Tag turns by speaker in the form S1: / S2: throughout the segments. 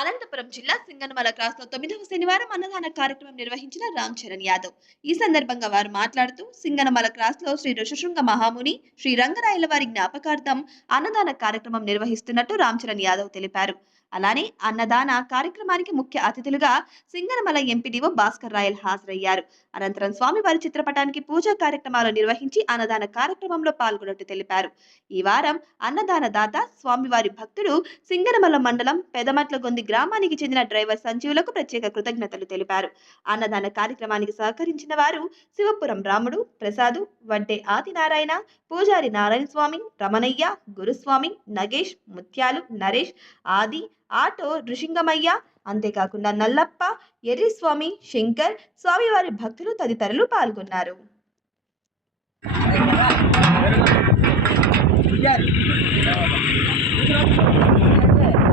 S1: అనంతపురం జిల్లా సింగనమల క్రాస్లో తొమ్మిదవ శనివారం అన్నదాన కార్యక్రమం నిర్వహించిన రామ్ చరణ్ యాదవ్. ఈ సందర్భంగా వారు మాట్లాడుతూ సింగనమల క్రాస్లో శ్రీ ఋషశృంగ మహాముని శ్రీ రంగరాయల వారి జ్ఞాపకార్థం అన్నదాన కార్యక్రమం నిర్వహిస్తున్నట్టు రామ్ చరణ్ యాదవ్ తెలిపారు. అలానే అన్నదాన కార్యక్రమానికి ముఖ్య అతిథులుగా సింగనమల ఎంపీడీఓ భాస్కర్ రాయల్ హాజరయ్యారు. అనంతరం స్వామివారి చిత్రపటానికి పూజా కార్యక్రమాలు నిర్వహించి అన్నదాన కార్యక్రమంలో పాల్గొన్నట్టు తెలిపారు. ఈ వారం అన్నదాన దాత స్వామివారి భక్తులు సింగనమల మండలం పెదమట్ల గొంది గ్రామానికి చెందిన డ్రైవర్ సంజీవులకు ప్రత్యేక కృతజ్ఞతలు తెలిపారు. అన్నదాన కార్యక్రమానికి సహకరించిన వారు శివపురం రాముడు ప్రసాదు వడ్డే ఆదినారాయణ పూజారి నారాయణ స్వామి రమణయ్య గురుస్వామి నగేష్ ముత్యాలు నరేష్ ఆది ఆటో ఋషింగమయ్య అంతేకాకుండా నల్లప్ప ఎర్రిస్వామి శంకర్ స్వామివారి భక్తులు తదితరులు పాల్గొన్నారు.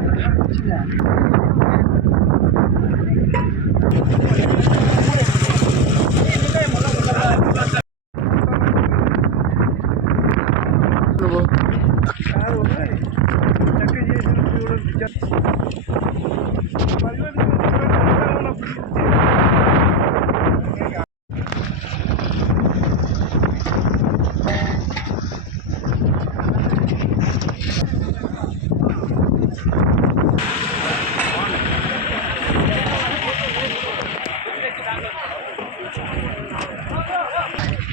S2: 你不要进
S3: 来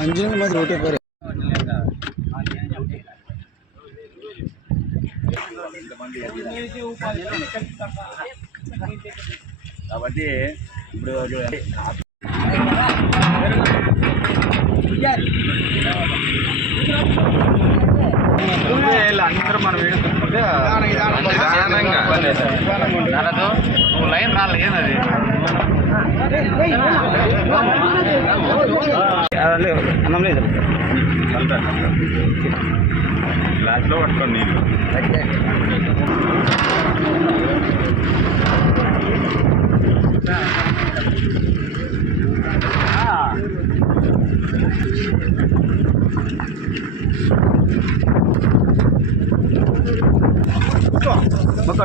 S3: அஞ்சு
S4: நிமிஷம் மாதிரி ஓட்டே பாரு
S2: కాబట్టి ఇప్పుడు
S3: అందరూ మనం
S2: వేడుకుంటుంటే నువ్వు లైన్ రాలేదు ఏంది
S3: అన్నం లేదు. గ్లాస్లో పట్టుకోండి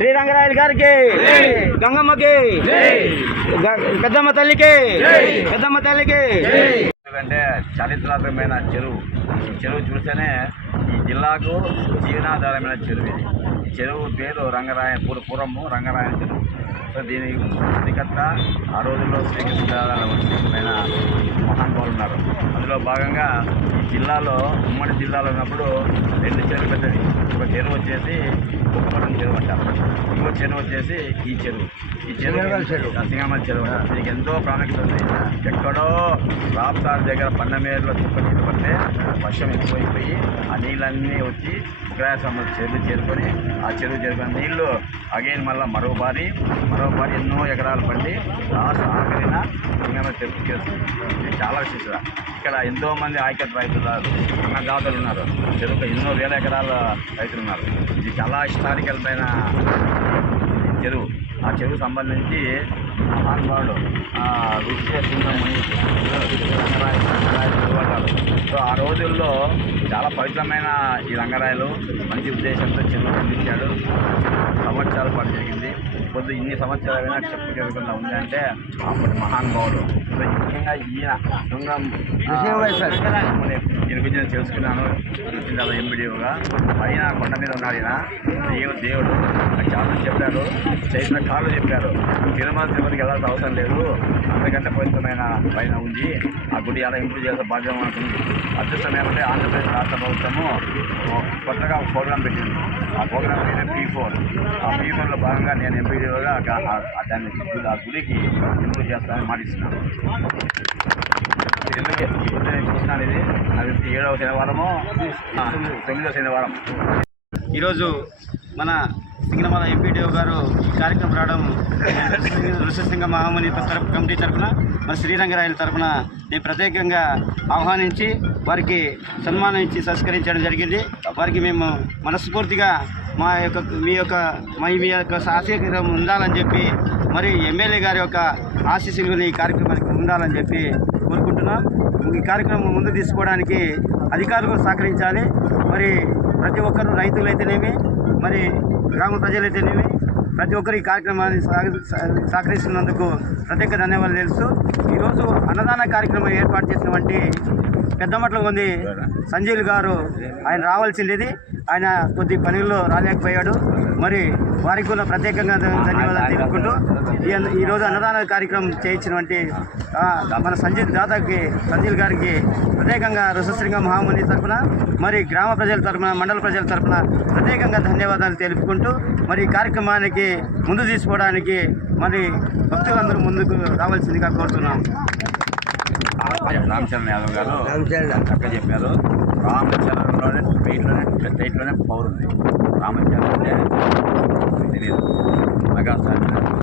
S4: శ్రీరంగరాయలు గారికి. గంగమ్మకి. పెద్దమ్మ తల్లికి. పెద్దమ్మ తల్లికి.
S2: ఎందుకంటే చారిత్రాత్మకమైన చెరువు. ఈ చెరువు చూస్తేనే ఈ జిల్లాకు జీవనాధారమైన చెరువు ఇది. ఈ చెరువు పేరు రంగరాయ పూర్వ పూర్వము రంగరాయన చెరువు. సో దీని సృష్టికర్త ఆ రోజుల్లో శ్రీకృష్ణ మహానుభావులు ఉన్నారు. అందులో భాగంగా ఈ జిల్లాలో ఉమ్మడి జిల్లాలో ఉన్నప్పుడు రెండు చెరువు పెద్దది ఒక చెరువు వచ్చేసి కుక్కపట్నం చెరువు అంటారు ఇంకో చెరువు వచ్చేసి ఈ చెరువు. ఈ
S4: చెరువు.
S2: చెరువు. సింగమల చెరువు. దీనికి ఎంతో ప్రాముఖ్యత ఉంది. ఎక్కడో రాప్తాడు దగ్గర పన్నమేరులో నీళ్ళు పడితే వర్షం ఎక్కువైపోయి ఆ నీళ్ళన్నీ వచ్చి ఉగ్రాసమ్మ చెరువు చేరుకొని ఆ చెరువు చేరుకొని నీళ్ళు అగైన్ మళ్ళీ మరో బారి మరో బారి ఎన్నో ఎకరాలు పండి లాస్ట్ ఆఖరిన సింగమల చెరువు చేరుతుంది. ఇది చాలా విశేషత ఇక్కడ ఎంతో మంది ఆయకట్ రైతులు అన్నదాతలు ఉన్నారు. చెరువుకు ఎన్నో వేల ఎకరాల రైతులు ఉన్నారు. ఇది చాలా పైన చెరువు. ఆ చెరువు సంబంధించి మహానుభావుడు ఋషిసింహముని సో ఆ రోజుల్లో చాలా పవిత్రమైన ఈ రంగరాయలు మంచి ఉద్దేశంతో చెరువు నిర్మించాడు సంవత్సరాల పాటు జరిగింది. కొద్ది ఇన్ని సంవత్సరాలైనా చెప్పు జరగకుండా ఉంది అంటే అప్పటి మహానుభావుడు. సో ముఖ్యంగా ఈయన శృంగం ఋషిసింహముని చేసుకున్నాను గురించి నేను ఎంబీడీఓగా. పైన కొండ మీద ఉన్నాడు ఈయన. దేవుడు దేవుడు. నాకు చాలా చెప్పారు చేసిన కాళ్ళు చెప్పారు తిరుమల తిరుపతికి వెళ్ళాల్సిన అవసరం లేదు. అంతకంటే పవిత్రమైన పైన ఉంది. ఆ గుడి అలా ఇంప్రూవ్ చేసే బాధ్యత ఉంటుంది అదృష్టం ఏమంటే ఆంధ్రప్రదేశ్ రాష్ట్ర ప్రభుత్వము కొత్తగా ఒక ప్రోగ్రాం పెట్టింది. ఆ ప్రోగ్రాం పేరు పీ ఫోర్ ఆ పీ ఫోర్లో భాగంగా నేను ఎంపీడీగా దాన్ని ఆ గుడికి ఇంప్రూవ్ చేస్తానని మాటిస్తున్నాను ఎందుకే? ఇప్పుడు నేను చూస్తున్నాను ఇది ఏడవ శనివారము తొమ్మిదవ శనివారం.
S4: ఈరోజు మన సింగనమల ఎంపీడీఓ గారు ఈ కార్యక్రమం రావడం ఋషసింగ మహాముని తరపు కమిటీ తరఫున మన శ్రీరంగరాయల తరఫున నేను ప్రత్యేకంగా ఆహ్వానించి వారికి సన్మానం ఇచ్చి జరిగింది. వారికి మేము మనస్ఫూర్తిగా మా యొక్క మీ యొక్క మై మీ యొక్క ఆశీర్వాదం ఉండాలని చెప్పి మరి ఎమ్మెల్యే గారి యొక్క ఆశీస్సులు ఈ కార్యక్రమానికి ఉండాలని చెప్పి కోరుకుంటున్నాం. ఈ కార్యక్రమం ముందు తీసుకోవడానికి అధికారులు సహకరించాలి. మరి ప్రతి ఒక్కరు రైతులైతేనేమి మరి గ్రామ ప్రజలైతేనేమి ప్రతి ఒక్కరు ఈ కార్యక్రమాన్ని సహకరిస్తున్నందుకు ప్రత్యేక ధన్యవాదాలు తెలుస్తూ ఈరోజు అన్నదాన కార్యక్రమం ఏర్పాటు చేసినటువంటి పెద్దమట్ల ఉంది సంజీవులు గారు. ఆయన రావాల్సిండేది. ఆయన కొద్ది పనుల్లో రాలేకపోయాడు. మరి వారికి కూడా ప్రత్యేకంగా ధన్యవాదాలు తెలుపుకుంటూ ఈరోజు అన్నదాన కార్యక్రమం చేయించినటువంటి మన సంజీవ్ దాదాకి సంజీవ్ గారికి ప్రత్యేకంగా రుసశృంగ మహాముని తరపున మరి గ్రామ ప్రజల తరపున మండల ప్రజల తరపున ప్రత్యేకంగా ధన్యవాదాలు తెలుపుకుంటూ మరి ఈ కార్యక్రమానికి ముందు తీసుకోవడానికి మరి భక్తులందరూ ముందుకు రావాల్సిందిగా కోరుతున్నాం.
S2: రామచరణ్ యాదవ్ గారు చక్క చెప్పారు. రామచరణంలోనే స్టేట్లోనే స్టేట్లోనే పవర్ ఉంది రామచరణ్ తెలియదు. మెగాస్టార్.